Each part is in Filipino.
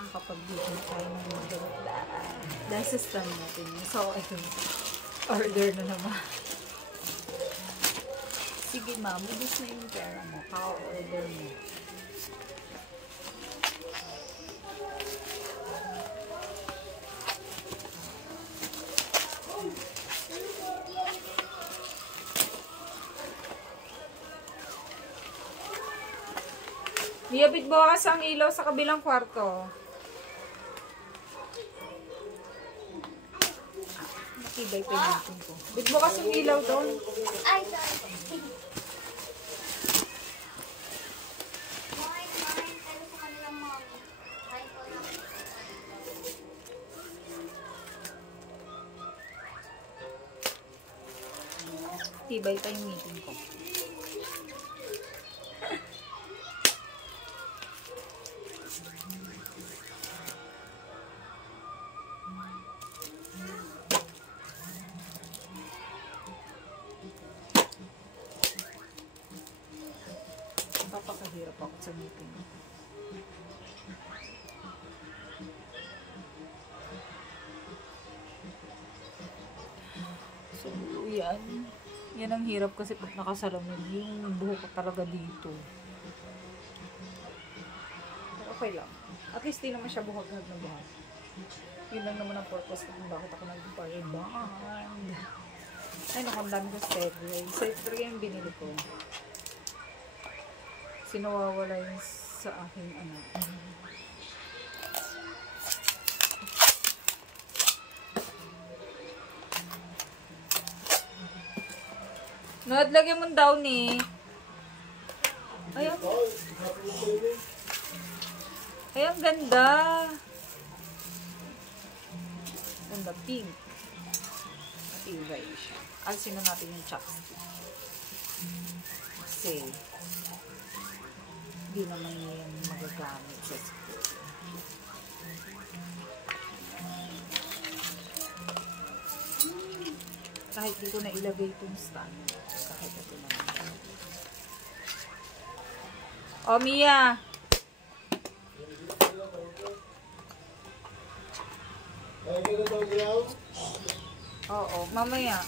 makakapag-video tayo ng maganda. Dahil sa stand natin. So, ito. Order na naman. Sige, ma'am. Ubus na yung pera mo. Ka-order mo. Iyabit bukas ang ilaw sa kabilang kwarto. Nakibay pa yung natin ko. Bit bukas yung ilaw doon. Ay, sorry. Tibay pa yung meeting ko. Papakahirap ako sa meeting. So, yan. Yan ang hirap kasi pag nakasalamin. Yung buhok ko talaga dito. Pero okay lang. At least di naman siya buhag-hag na buhag. Yun lang naman ang purpose kung bakit ako nag-band. Ay, naku, ang dami ko stepway. Stepway yung binili ko. Sinawawala yun sa aking anak. Lagyan mo daw ni. Ayun. Ay, ang ganda. Ganda, pink. At i-ray siya. Alsin na natin yung chopstick. Kasi hindi naman yan magagamit sa school. Kahit di ko na ilagay itong stand. Kahit ito naman. O, Mia! Oo, mamaya.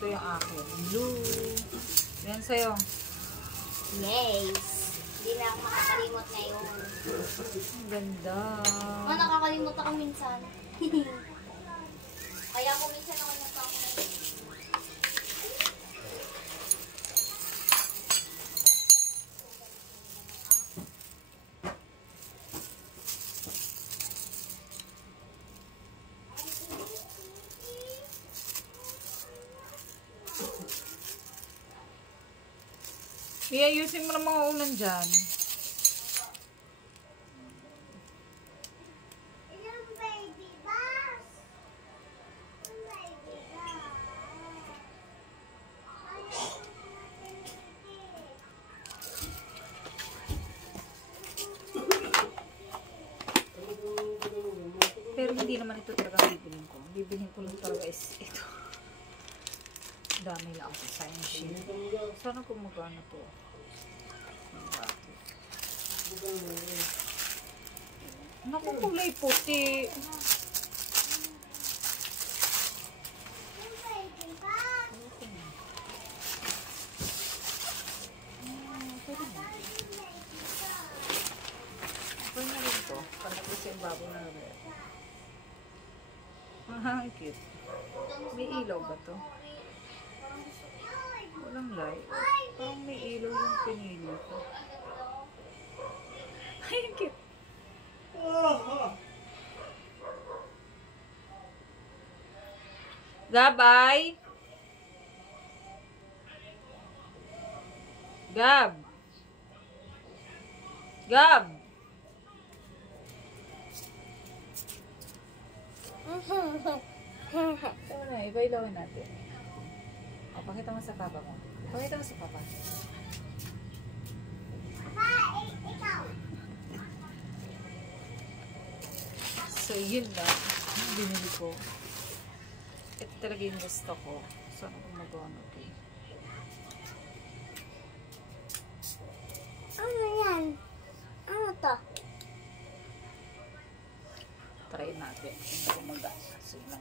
Ito yung akin. Blue. Yan sa'yo. Yes. Hindi na ako makakalimot ngayon. Ang ganda. Nakakalimot ako minsan. Kaya ako minsan ako nagkakalimot. Iayusin mo ng mga unan dyan. Pero hindi naman ito talaga bibilin ko. Bibilin ko lang talaga is ito. Dami lang ako sa science sheet. Sana kung magana to. Naku, kulay puti. Okay na rin to. Parang kasi yung babo na rin. Ang cute. May ilaw ba to? Walang light. Parang may ilaw yung pinili ko. Ay, ang cute. Gabay! Gab! Gab! Tama na, iba-ilawin natin. O, pakita mo sa papa mo. Pakita mo sa papa. Ikaw. So, yun lang. Binili ko. Ito talaga yung gusto ko. Sana kung magawa na ito. Ano yan? Ano to? try natin. Kumaga. Sige na.